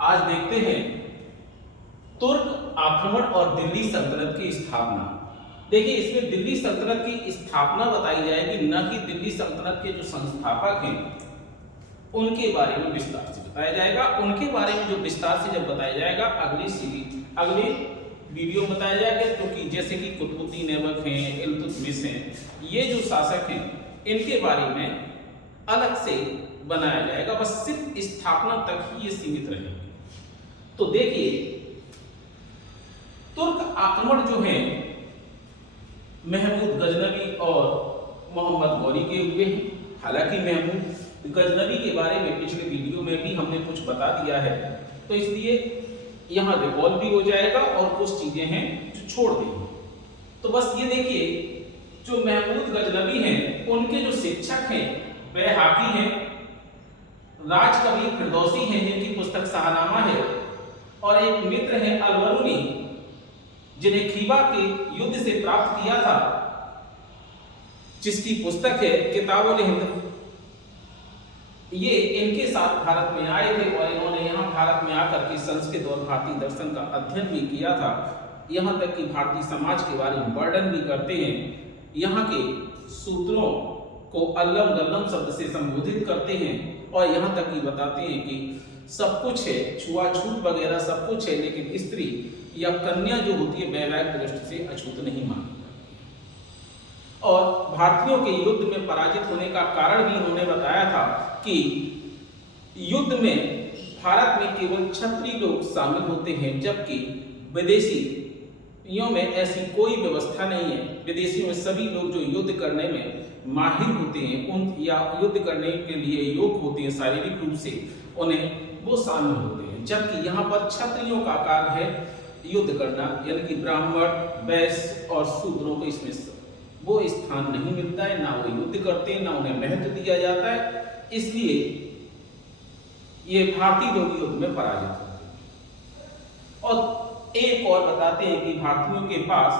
आज देखते हैं तुर्क आक्रमण और दिल्ली सल्तनत की स्थापना। देखिए, इसमें दिल्ली सल्तनत की स्थापना बताई जाएगी, न कि दिल्ली सल्तनत के जो संस्थापक हैं उनके बारे में विस्तार से बताया जाएगा। उनके बारे में जो विस्तार से जब बताया जाएगा अगली वीडियो में बताया जाएगा, क्योंकि जैसे कि कुतुबुद्दीन ऐबक हैं, इल्तुतमिश हैं, ये जो शासक हैं इनके बारे में अलग से बनाया जाएगा। बस सिर्फ स्थापना तक ही ये सीमित रहेंगे। तो देखिए, तुर्क आक्रमण जो है महमूद गजनवी और मोहम्मद गौरी के हुए हैं। हालांकि महमूद गजनवी के बारे में पिछले वीडियो में भी हमने कुछ बता दिया है, तो इसलिए यहाँ रिकॉल भी हो जाएगा और कुछ चीजें हैं जो छोड़ देंगे। तो बस ये देखिए, जो महमूद गजनवी हैं उनके जो शिक्षक हैं बैहाकी हैं, राजकवि फिरदौसी हैं जिनकी पुस्तक शाहनामा है, और एक मित्र हैं अलवरुनी जिन्हें खीबा के युद्ध से प्राप्त किया था, जिसकी पुस्तक है किताबुल हिंद। ये इनके साथ भारत में आए थे और इन्होंने यहाँ भारत में आकर के संस्कृत और भारतीय दर्शन का अध्ययन भी किया था। यहाँ तक कि भारतीय समाज के बारे में वर्णन भी करते हैं। यहाँ के सूत्रों को अल्लम गल्लम शब्द से संबोधित करते हैं और यहाँ तक कि बताते हैं कि सब कुछ है, छुआछूत वगैरह सब कुछ है, लेकिन स्त्री या कन्या जो होती है वैवाहिक दृष्टि से अछूत नहीं मानी। और भारतीयों के युद्ध में पराजित होने का कारण भी उन्होंने बताया था कि युद्ध में भारत में केवल क्षत्रिय लोग शामिल होते हैं, जबकि विदेशियों में ऐसी कोई व्यवस्था नहीं है। विदेशियों में सभी लोग जो युद्ध करने में माहिर होते हैं उन या युद्ध करने के लिए योग्य होते हैं शारीरिक रूप से, उन्हें वो शामिल होते हैं। जबकि यहाँ पर क्षत्रियों का कार्य है युद्ध करना, यानी कि ब्राह्मण, वैश्य और शूद्रों को इसमें वो स्थान नहीं मिलता है, ना वो युद्ध करते हैं, ना उन्हें महत्व दिया जाता है। इसलिए ये भारतीय लोग युद्ध में पराजित होते हैं। और एक और बताते हैं कि भारतीयों के पास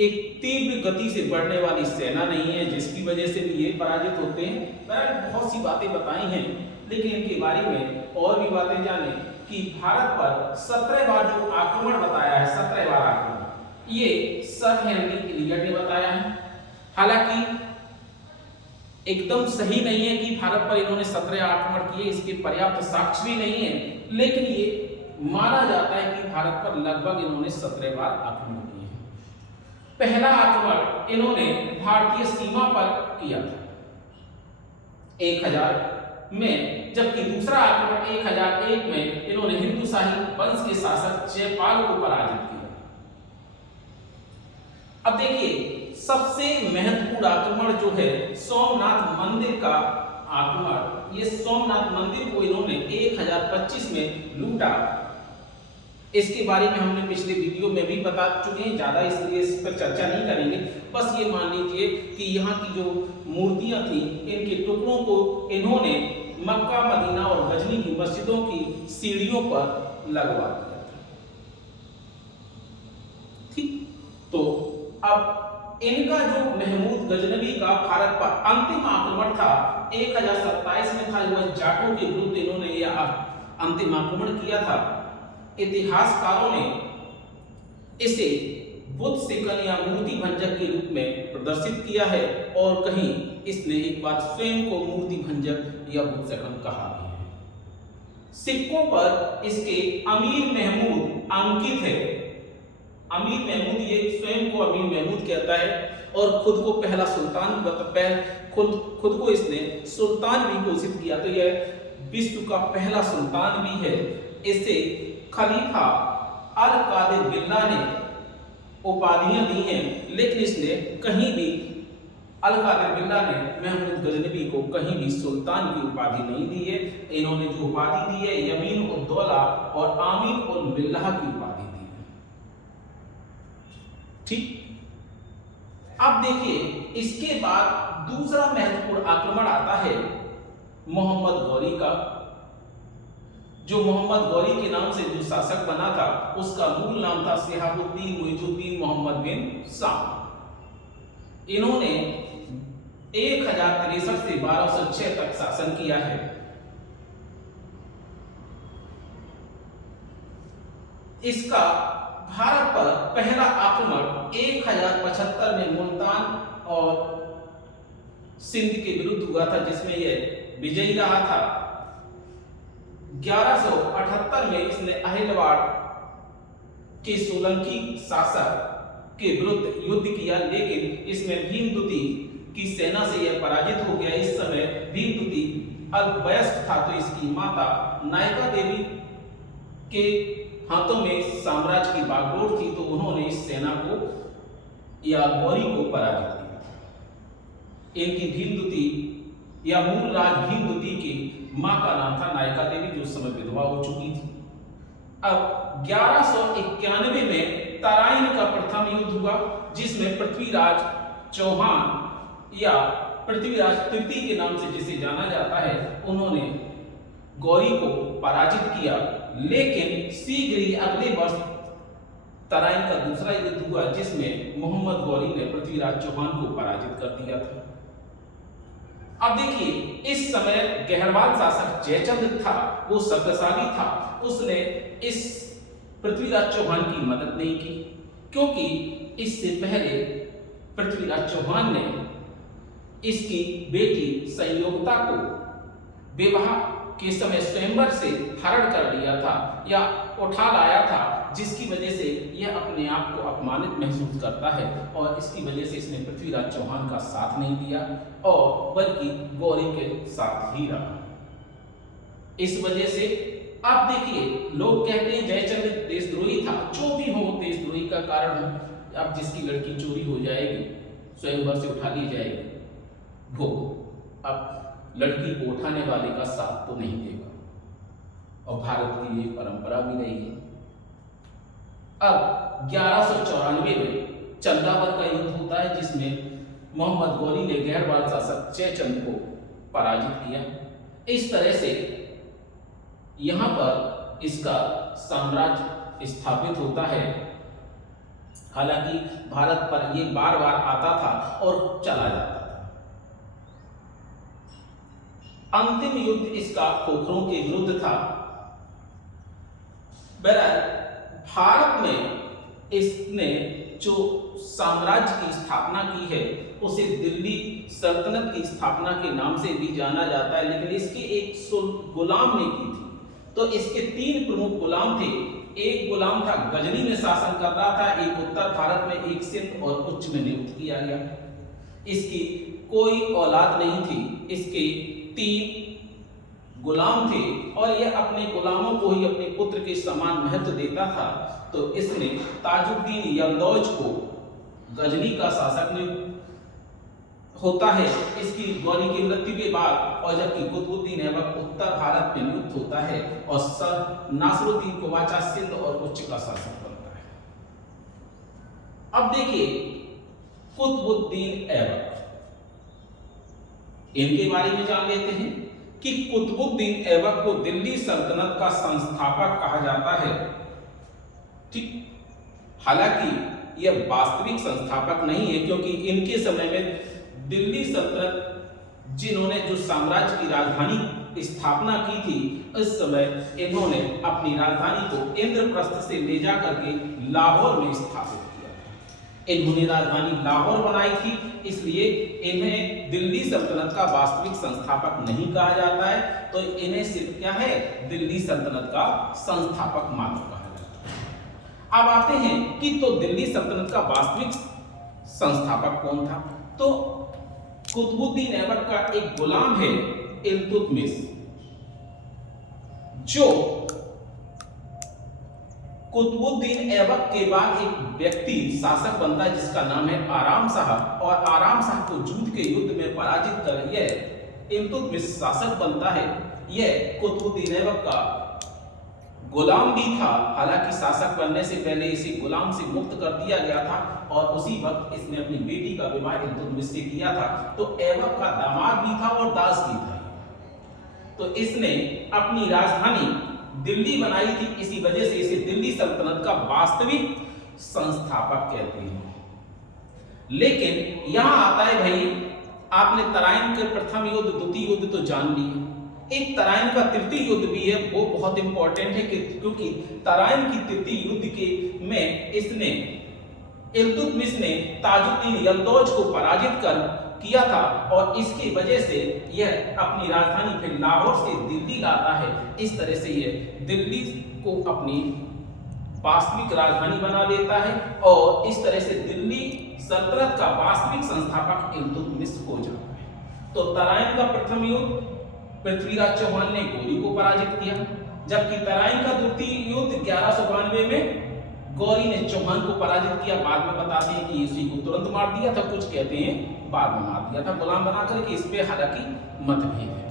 एक तीव्र गति से बढ़ने वाली सेना नहीं है, जिसकी वजह से भी ये पराजित होते हैं। बहुत सी बातें बताई हैं, लेकिन इनके बारे में और भी बातें जाने कि भारत पर 17 बार जो आक्रमण बताया है, 17 बार आक्रमण, ये सर हेनरी इलियट ने बताया है। हालांकि एकदम सही नहीं है कि भारत पर इन्होंने 17 आक्रमण किए, इसके पर्याप्त साक्ष्य भी नहीं है, लेकिन ये माना जाता है कि भारत पर लगभग इन्होंने 17 बार आक्रमण किए हैं। पहला आक्रमण इन्होंने भारतीय सीमा पर किया था 1000 में, जबकि दूसरा आक्रमण 1001 में इन्होंने हिंदुशाही वंश के शासक जयपाल को पराजित किया। अब देखिए, सबसे महत्वपूर्ण आक्रमण जो है सोमनाथ मंदिर का आक्रमण। ये सोमनाथ मंदिर को इन्होंने 1025 में लूटा। इसके बारे में हमने पिछले वीडियो में भी बता चुके हैं, ज्यादा इसलिए इस पर चर्चा नहीं करेंगे। बस ये मान लीजिए कि यहाँ की जो मूर्तियां थी, इनके टुकड़ों को इन्होंने मक्का, मदीना और गजनी की मस्जिदों की सीढ़ियों पर लगवा दिया था। ठीक, तो अब इनका जो महमूद गजनवी का भारत पर अंतिम आक्रमण था 1027 में था, वह जाटों के विरुद्ध इन्होंने यह अंतिम आक्रमण किया था। इतिहासकारों ने इसे बुद्ध सिकन या मूर्ति भंजक के रूप में प्रदर्शित किया है, और कहीं इसने एक बार स्वयं को मूर्ति भंजक या बुद्ध सिकन कहा है। सिक्कों पर इसके अमीर महमूद अंकित है। अमीर महमूद, ये स्वयं को अमीर महमूद कहता है और खुद को पहला सुल्तान खुद को इसने सुल्तान भी घोषित किया। तो यह विश्व का पहला सुल्तान भी है। इसे खलीफा अल कादिर बिल्ला ने उपाधियां दी हैं, लेकिन इसने कहीं भी अल कादिर बिल्ला ने महमूद गजनवी को कहीं भी सुल्तान की उपाधि नहीं दी है। इन्होंने जो उपाधि दी है यमीन उद दौला और आमीर उल मिल्लाह की उपाधि दी है। ठीक, अब देखिए, इसके बाद दूसरा महत्वपूर्ण आक्रमण आता है मोहम्मद गौरी का। जो मोहम्मद गौरी के नाम से जो शासक बना था, उसका मूल नाम था शिहाबुद्दीन मुइजुद्दीन मोहम्मद बिन साम। इन्होंने 1063 से 1206 तक शासन किया है। इसका भारत पर पहला आक्रमण 1075 में मुल्तान और सिंध के विरुद्ध हुआ था, जिसमें यह विजयी रहा था। 1178 में इसने अहिलवाड़ के सोलंकी शासक के विरुद्ध युद्ध किया, लेकिन इसमें भीमदूती की सेना से यह पराजित हो गया। इस समय भीमदूती अल्पवयस्क था, तो इसकी माता नायका देवी के हाथों में साम्राज्य की बागडोर थी, तो उन्होंने इस सेना को या गौरी को पराजित किया। इनकी भीमदूती या मूल राज भीमदूती की मां का नाम था नायका देवी, जो उस समय विधवा हो चुकी थी। अब 1191 में तराइन का प्रथम युद्ध हुआ, जिसमें पृथ्वीराज चौहान या पृथ्वीराज तृतीय के नाम से जिसे जाना जाता है, उन्होंने गौरी को पराजित किया। लेकिन शीघ्र ही अगले वर्ष तराइन का दूसरा युद्ध हुआ, जिसमें मोहम्मद गौरी ने पृथ्वीराज चौहान को पराजित कर दिया था। अब देखिए, इस समय गहरवाल शासक जयचंद्र था, वो शक्तिशाली था, उसने इस पृथ्वीराज चौहान की मदद नहीं की, क्योंकि इससे पहले पृथ्वीराज चौहान ने इसकी बेटी संयोगता को विवाह के समय स्वयंवर से हरण कर लिया था या उठा लाया था, जिसकी वजह से यह अपने आप को अपमानित महसूस करता है और इसकी वजह से इसने पृथ्वीराज चौहान का साथ नहीं दिया और बल्कि गौरी के साथ ही रहा। इस वजह से आप देखिए, लोग कहते हैं जयचंद्र देशद्रोही था। जो भी हो, देशद्रोही का कारण हो, अब जिसकी लड़की चोरी हो जाएगी, स्वयंवर से उठा ली जाएगी, वो अब लड़की को उठाने वाले का साथ तो नहीं देगा, और भारत की ये परंपरा भी रही है। अब 1194 में चंदावर का युद्ध होता है, जिसमें मोहम्मद गौरी ने गहरवाल शासक जयचंद को पराजित किया। इस तरह से यहां पर इसका साम्राज्य स्थापित होता है। हालांकि भारत पर ये बार बार आता था और चला जाता था। अंतिम युद्ध इसका खोखरों के विरुद्ध था। बहरहाल भारत में इसने जो साम्राज्य की स्थापना की है, उसे दिल्ली सल्तनत की स्थापना के नाम से भी जाना जाता है, लेकिन इसके एक गुलाम ने की थी। तो इसके 3 प्रमुख गुलाम थे। एक गुलाम था गजनी में शासन कर रहा था, एक उत्तर भारत में, एक सिंध और उच्च में नियुक्त किया गया। इसकी कोई औलाद नहीं थी, इसके 3 गुलाम थे और यह अपने गुलामों को ही अपने पुत्र के समान महत्व देता था। तो इसने ताजुद्दीन यलदौज को गजनी का शासक नियुक्त होता है इसकी गौरी की मृत्यु के बाद, और जबकि कुतुबुद्दीन ऐबक उत्तर भारत में नियुक्त होता है और सर नासरुद्दीन कुवाचा सिंध और उच्च का शासक बनता है। अब देखिए कुतुबुद्दीन ऐबक, इनके बारे में जान लेते हैं कि कुतुबुद्दीन ऐबक को दिल्ली सल्तनत का संस्थापक कहा जाता है। ठीक, हालांकि यह वास्तविक संस्थापक नहीं है, क्योंकि इनके समय में दिल्ली सल्तनत जिन्होंने जो साम्राज्य की राजधानी स्थापना की थी, उस समय इन्होंने अपनी राजधानी को इंद्रप्रस्थ से ले जाकर के लाहौर में स्थापित किया। इन्होंने राजधानी लाहौर बनाई थी, इसलिए इन्हें दिल्ली सल्तनत का वास्तविक संस्थापक नहीं कहा जाता है। तो इन्हें सिर्फ क्या है, दिल्ली सल्तनत का संस्थापक मात्र कहा जाता है। अब आते हैं कि तो दिल्ली सल्तनत का वास्तविक संस्थापक कौन था। तो कुतुबुद्दीन ऐबक का एक गुलाम है इल्तुतमिश, जो कुतुबुद्दीन ऐबक के बाद एक व्यक्ति शासक बनता है जिसका नाम है आराम शाह, और आराम शाह को जूद के युद्ध में पराजित कर यह इल्तुतमिश शासक बनता है। यह कुतुबुद्दीन ऐबक का गुलाम भी था, हालांकि शासक बनने से पहले इसे गुलाम से मुक्त कर दिया गया था और उसी वक्त इसने अपनी बेटी का विवाह इल्तुतमिश से किया था। तो ऐबक का दामाद भी था और दास भी था। तो इसने अपनी राजधानी दिल्ली बनाई थी, इसी वजह से इसे दिल्ली सल्तनत का वास्तविक संस्थापक कहते हैं। लेकिन यहां आता है भाई, आपने तराइन के प्रथम युद्ध, द्वितीय युद्ध तो जान लिए, एक तराइन का तृतीय युद्ध भी है, वो बहुत इंपॉर्टेंट है क्योंकि तराइन की तृतीय युद्ध के में इसने इल्तुतमिश ने ताजुद्दीन यलदौज को पराजित कर किया था और इसकी वजह से यह अपनी राजधानी फिर लाहौर से दिल्ली लाता है। इस तरह से यह दिल्ली को अपनी वास्तविक राजधानी बना लेता है और इस तरह से दिल्ली सल्तनत का वास्तविक संस्थापक इल्तुतमिश हो जाता है। तो तराइन का प्रथम युद्ध पृथ्वीराज चौहान ने गौरी को पराजित किया, जबकि तराइन का द्वितीय युद्ध 1192 में गौरी ने चौहान को पराजित किया। बाद में बताते हैं कि इसी को तुरंत मार दिया था, कुछ कहते हैं बाद में मार दिया था गुलाम बनाकर के। इस पे हालांकि मतभेद है।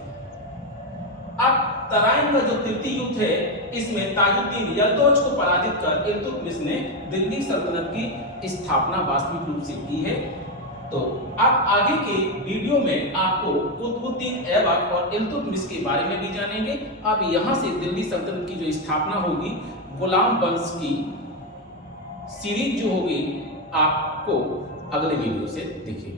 अब तराइन का जो तृतीय युद्ध है इसमें ताजुद्दीन यलदौज को पराजित कर इल्तुतमिश ने दिल्ली सल्तनत की स्थापना वास्तविक रूप से की है। तो अब आगे के वीडियो में आपको कुतुबुद्दीन ऐबक और इल्तुतमिश के बारे में भी जानेंगे। अब यहाँ से दिल्ली सल्तनत की जो स्थापना होगी, गुलाम वंश की सीरीज जो होगी आपको अगले वीडियो से दिखेगी।